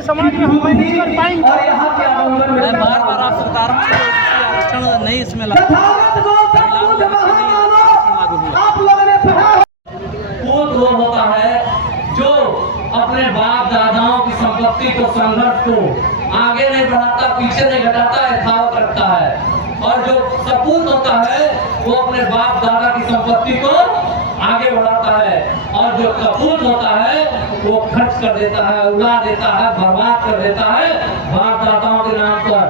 समाज में हम नहीं कर पाएंगे। और यहाँ के मैं बार-बार आप सरकारों को आरक्षण नहीं इसमें लगा वो होता है जो अपने बाप दादाओं की संपत्ति को, संघर्ष को आगे नहीं बढ़ाता, पीछे नहीं घटाता, यथावत रखता है। और जो सपूत होता है वो अपने बाप दादा की संपत्ति को आगे बढ़ाता है। और जो कपूत होता है वो खर्च कर देता है, उड़ा देता है, बर्बाद कर देता है बाप दादाओं के नाम पर।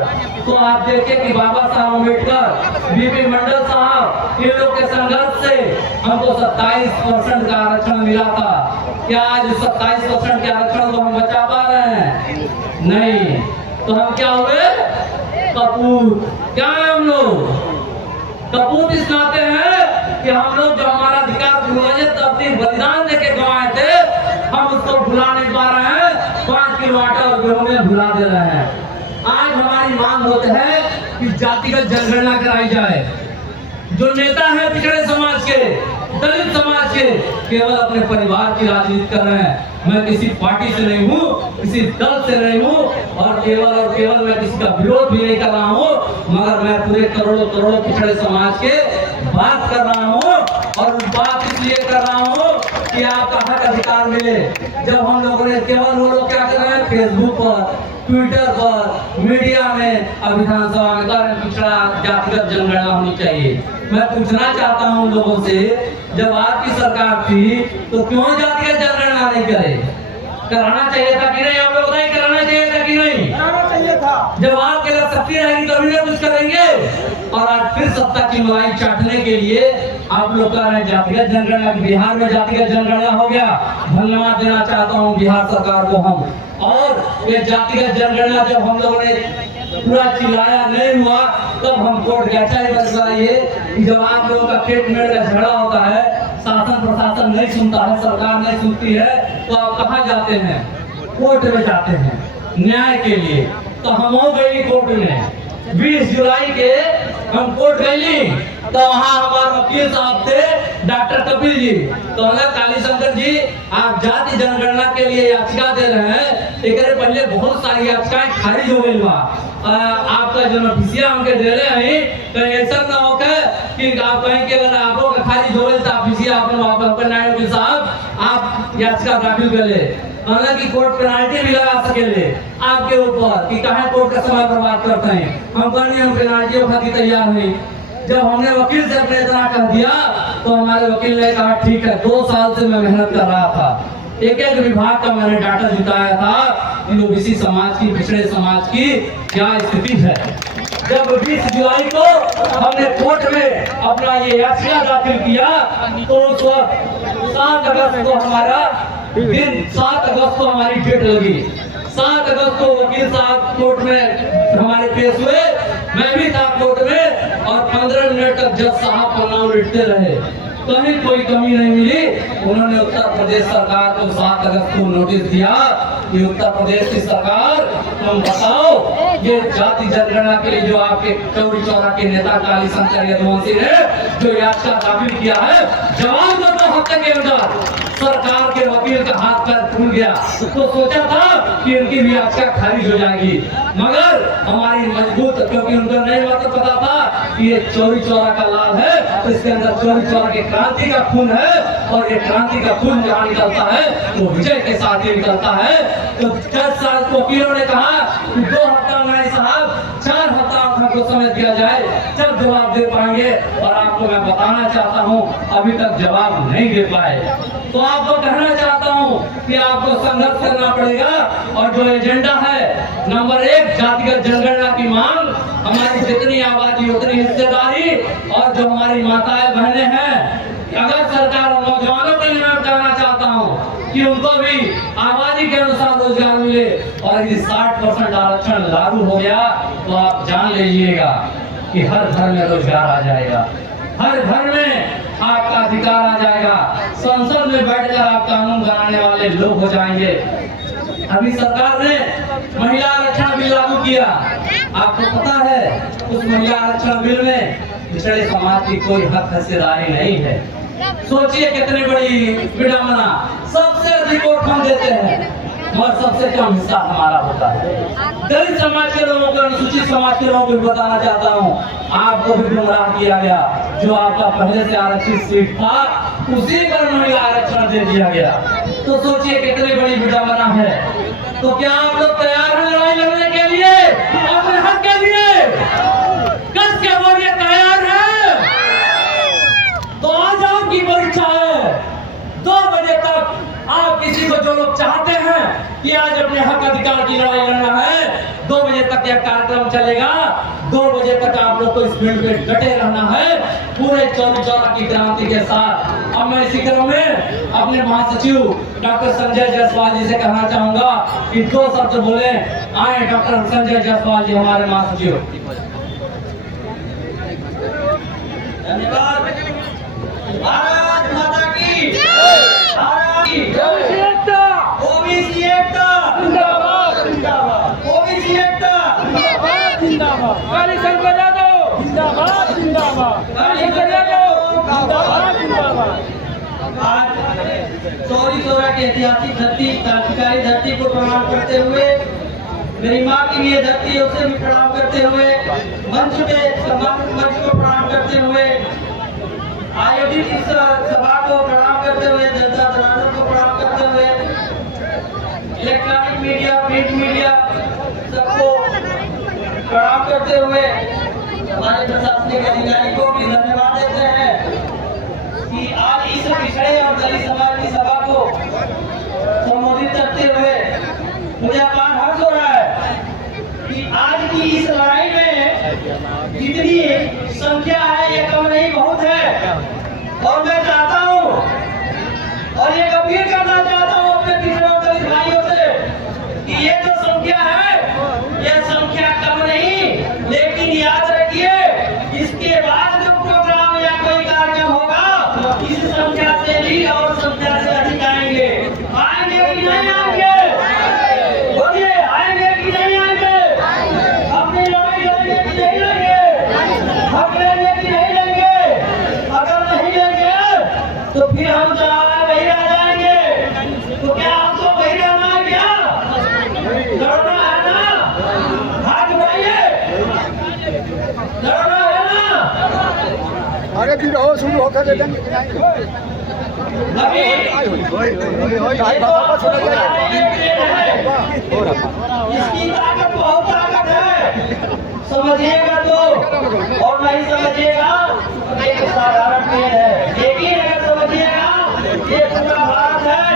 तो आप देखिए कि बाबा साहब अम्बेडकर, बीपी मंडल साहब, इन लोग के संघर्ष से हमको 27% का आरक्षण मिला था। क्या आज 27% के आरक्षण को हम बचा पा रहे हैं? नहीं। तो हम क्या हुए? कपूत। क्या है हम लोग? कपूत इस नाते हैं कि हम लोग जो हमारा अधिकार अपनी बलिदान देके गंवाए थे, हम उसको भुला नहीं पा रहे हैं। 5 किलो आटा और गेहूं में भुला दे रहे हैं। आज हमारी मांग होती है कि जातिगत जनगणना कराई जाए। जो नेता है पिछड़े समाज के, दलित समाज के, केवल अपने परिवार की राजनीति कर रहे हैं। मैं किसी पार्टी से नहीं हूँ, किसी दल से नहीं हूँ, और केवल मैं किसी का विरोध भी नहीं कर रहा हूँ, मगर मैं पूरे करोड़ों पिछड़े समाज के बात कर रहा हूँ। और बात इसलिए कर रहा हूँ कि आपका हक अधिकार मिले। जब हम लोगों ने, केवल वो लोग क्या कर रहे हैं, फेसबुक पर, ट्विटर पर, मीडिया में, अब विधानसभा में पिछड़ा जातिगत जनगणना होनी चाहिए। मैं पूछना चाहता हूँ लोगों से, जब आपकी सरकार थी तो क्यों जातिगत जनगणना नहीं करे? कराना चाहिए था कि नहीं? आप लोग नहीं कराना चाहिए था कि नहीं? कराना चाहिए था। जब आपके लिए शक्ति रहेगी तभी ना कुछ करेंगे। और आज फिर सत्ता की मलाई चाटने के लिए आप लोग कह रहे हैं जातिगत जनगणना। बिहार में जातिगत जनगणना हो गया, धन्यवाद देना चाहता हूँ बिहार सरकार को हम। और ये जातिगत जनगणना जब हम लोगों ने पूरा चिल्लाया नहीं हुआ, तब हम कोर्ट गया। चाहे बताइए, जब आप लोगों का खेत में झगड़ा होता है, शासन प्रशासन नहीं सुनता है, सरकार नहीं सुनती है, तो आप कहाँ जाते हैं? कोर्ट में जाते हैं न्याय के लिए। तो हम गए कोर्ट में 20 जुलाई के हम कोर्ट गए, तो वहाँ हमारे वकील साहब थे डॉक्टर कपिल जी। तो काली शंकर जी, आप जाति जनगणना के लिए याचिका दे रहे हैं, एक पहले बहुत सारी याचिकाएं खारिज हो गई बा। आपका जो नोटिसिया हमके दे रहे हैं, तो ऐसा ना हो कि आप कहें कि अगर आपको खारिज हो गई तो आप नायक साहब आप याचिका दाखिल कर ले, हालांकि कोर्ट पेनाल्टी भी लगा सकेले आपके ऊपर कि कहाँ कोर्ट का समय बर्बाद करते हैं। हम कहने हम पेनाल्टियों खातिर तैयार नहीं। जब हमने वकील से अपने इतना कह दिया तो हमारे वकील ने कहा ठीक है, 2 साल से मैं मेहनत कर रहा था, एक विभाग का मैंने डाटा जुटाया था इन ओबीसी समाज की, पिछड़े समाज की क्या स्थिति है। जब 20 जुलाई को हमने कोर्ट में अपना ये याचिका दाखिल किया तो उस वक्त 7 अगस्त को हमारा दिन, 7 अगस्त को हमारी डेट लगी। 7 अगस्त को वकील साहब कोर्ट में हमारे पेश हुए, मैं भी था कोर्ट में, और 15 मिनट तक जज साहब पन्ना उलटते रहे, कहीं कोई कमी नहीं मिली। उन्होंने उत्तर प्रदेश सरकार को 7 अगस्त को नोटिस दिया कि उत्तर प्रदेश की सरकार, तुम बताओ ये जाति जनगणना के लिए जो आपके चौरी चौरा के नेता काली शंकर यदुवंशी ने जो याचिका दाखिल किया है, जवाब दो 2 हफ्ते के अंदर। सरकार के वकील का हाथ पैर फूल गया, तो सोचा था कि इनकी भी याचिका खारिज हो जाएगी, मगर हमारी मजबूत, क्योंकि उनको नहीं पता था कि ये चौरी चौरा का लाल है, तो इसके अंदर चौरी चौरा के क्रांति का खून है, और ये क्रांति का खून जहाँ निकलता है वो विजय के साथ ही निकलता है। तो जज साहब वकीलों ने कहा कि 2 हफ्ता नहीं साहब, 4 हफ्ता हमको समय दिया जाए, जब जवाब दे पाएंगे। और आपको मैं बताना चाहता हूँ अभी तक जवाब नहीं दे पाए। तो आपको कहना चाहता हूँ कि आपको संघर्ष करना पड़ेगा। और जो एजेंडा है नंबर 1 जातिगत जनगणना की मांग, हमारी जितनी आबादी उतनी हिस्सेदारी, और जो हमारी माताएं बहनें हैं, अगर सरकार और नौजवानों को मैं कहना चाहता हूँ कि उनको भी आबादी के अनुसार रोजगार मिले। और यदि 60% आरक्षण लागू हो गया तो आप जान लीजिएगा कि हर घर में रोजगार आ जाएगा, हर घर में आपका अधिकार आ जाएगा, संसद में बैठकर आप कानून बनाने वाले लोग हो जाएंगे। अभी सरकार ने महिला आरक्षण बिल लागू किया, आपको पता है उस महिला आरक्षण बिल में पिछड़े समाज की कोई हक हिस्सेदारी नहीं है। सोचिए कितनी बड़ी विडंबना, सबसे अधिक वोट हम देते हैं, मगर सबसे कम हिस्सा हमारा होता है। दलित समाज के लोगों को, अनुसूचित समाज के लोगों को भी बताना चाहता हूँ, आपको भी गुमराह किया गया। जो आपका पहले से आरक्षित सीट था उसी पर महिला आरक्षण दे दिया गया। तो सोचिए कितनी बड़ी विडंबना है। तो क्या आप लोग तैयार हैं लड़ाई लड़ने के लिए, अपने हक के लिए? कस के बोलिए तैयार है? तो आज आपकी परीक्षा है। 2 बजे तक आप किसी को, जो लोग चाहते हैं कि आज अपने हक अधिकार की लड़ाई लड़ना है, 2 बजे तक यह कार्यक्रम चलेगा। 2 बजे तक आप लोग को इस फील्ड पे डटे रहना है पूरे 24 की क्रांति के साथ। अब मैं इसी क्रम में अपने महासचिव डॉक्टर संजय जायसवाल जी से कहना चाहूंगा कि 2 शब्द बोले। आए डॉक्टर संजय जायसवाल जी, हमारे महासचिव। धन्यवाद। भारत माता की ओबीसी एकता, ओबीसी एकता जिंदाबाद जिंदाबाद, ओबीसी एकता जिंदाबाद जिंदाबाद, काली शंकर यादव जिंदाबाद जिंदाबाद, काली शंकर यादव जिंदाबाद जिंदाबाद। आज चौरी चौरा की ऐतिहासिक धरती, क्रांतिकारी धरती को प्रणाम करते हुए, मेरी माँ की ये धरती है उसे भी प्रणाम करते हुए, मंच पे सम्मानित मंच को प्रणाम करते हुए, आयोजित इस सभा को प्रणाम करते हुए, जनता जनार्दन को प्रणाम करते हुए, इलेक्ट्रॉनिक मीडिया, प्रिंट मीडिया सबको प्रणाम करते हुए, हमारे प्रशासनिक अधिकारी को भी धन्यवाद देते हैं कि आज इस पिछड़े और दलित समाज की सभा को संबोधित करते हुए मुझे अपार हर्ष हो रहा है कि आज की इस लड़ाई में जितनी संख्या है ये कम नहीं, बहुत है। और मैं चाहता हूँ और ये अपील करना चाहता हूँ अपने पिछड़े और दलित भाइयों से कि ये जो संख्या है ये संख्या कम नहीं, लेकिन याद रखिए इसके बाद जो प्रोग्राम या कोई कार्यक्रम होगा इस संख्या से भी और संख्या से अधिक आएंगे। आएंगे कि नहीं आएंगे? बोलिए, आएंगे कि नहीं आएंगे? अपनी लड़ाई लड़ेंगे कि नहीं लड़ेंगे? हक लेंगे कि नहीं लेंगे? अगर नहीं लेंगे तो फिर हम वही रह जाएंगे। तो क्या आपको वही रहना है? क्या लड़ना है ना? हाथ उठाइए, लड़ना है ना? अरे फिर और शुरू होकर दे देंगे। अभी इसकी ताकत बहुत ताकत है, समझिएगा तो, और नहीं समझिएगा एक साधारण पेड़ है, लेकिन अगर समझिएगा ये पूरा भारत है।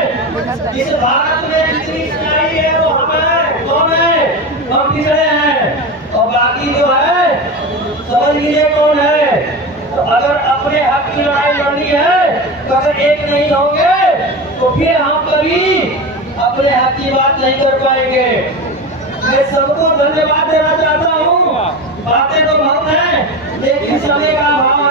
इस भारत में जितनी सच्चाई है वो हम है। कौन है? हम पिछड़े हैं। और बाकी जो है समझ लीजिए कौन है। तो अगर अपने हक की लड़ाई लड़नी है तो अगर एक नहीं होंगे तो फिर हम कभी अपने हक की बात नहीं कर पाएंगे। मैं सबको धन्यवाद देना चाहता हूँ। बातें तो बहुत हैं लेकिन समय का अभाव